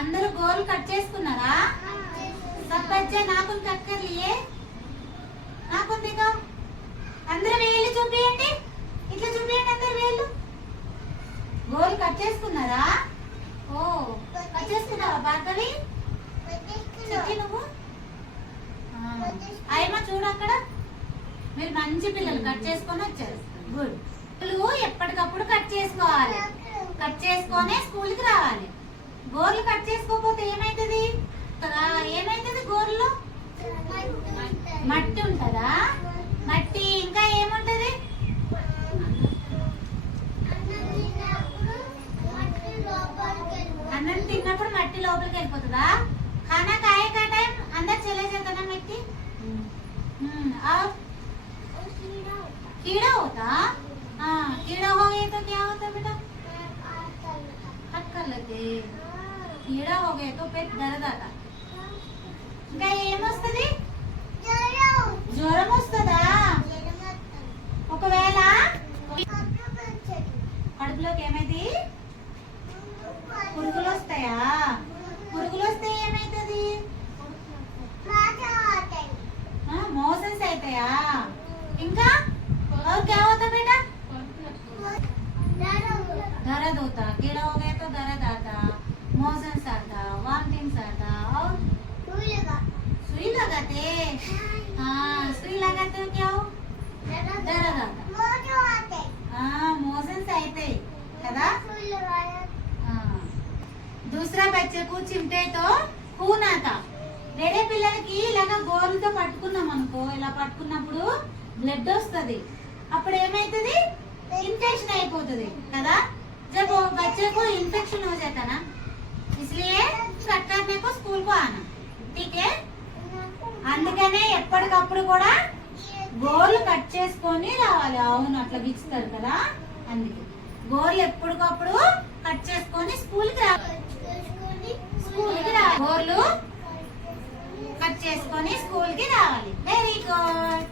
అందరూ goal cut చేసుకున్నారా? సబ్బజ్జ నాకు కక్కర్లియే. నాకు అందరూ వేలు చూపియండి. ఇట్లా చూపియండి అందరు వేలు గోల్ కట్ చేసుకున్నారా? ఓ కట్ చేసుకున్నావా భార్గవి నువ్వు. అయినా చూడు అక్కడ. మీరు మంచి పిల్లలు కట్ చేసుకొని వచ్చారు. గుడ్. ఎప్పటికప్పుడు కట్ చేసుకోవాలి. కట్ చేసుకొని స్కూల్కి రావాలి. గోర్లు కట్ చేసుకోకపోతే ఏమైతుంది ఆ, ఏమైతుంది గోర్లు మట్టి ఉంటదా మట్టి ఇంకా ఏముంటది అన్నం తిన్నప్పుడు మట్టి లోపలికి వెళ్ళిపోతుందా खाना खाए का टाइम अंदर चले जाता ना मिट्टी हम्म अब कीड़ा होता हाँ कीड़ा हो गया तो क्या होता बेटा हट कर लेते कीड़ा हो गया तो पेट दर्द आता ఇంకా ఏమొస్తుంది జ్వరం వస్తుందా ఒకవేళ కడుపులోకి ఏమైంది పురుగులు వస్తాయా పురుగులు వస్తే ఏమైతుంది మోషన్స్ అవుతాయా ఇంకా और क्या होता बेटा दर्द होता कीड़ा हो दूसरा बच्चे को चिमटे तो खून आता వేరే పిల్లలకి ఇలాగా గోరుతో పట్టుకున్నాం అనుకో ఇలా పట్టుకున్నప్పుడు బ్లడ్ వస్తది అప్పుడు ఏమైతుంది ఇన్ఫెక్షన్ అయిపోతుంది కదా जब वो बच्चे को इन्फेक्शन हो जाता ना इसलिए कट करने को स्कूल को आना ठीक है అందుకనే ఎప్పటికప్పుడు కూడా గోర్లు కట్ చేసుకొని రావాలి అవును అట్లా గిచ్చుతారు కదా అందుకే గోర్లు ఎప్పటికప్పుడు కట్ చేసుకొని స్కూల్ కి రావాలి బోర్లు కట్ చేసుకొని స్కూల్కి రావాలి. Very good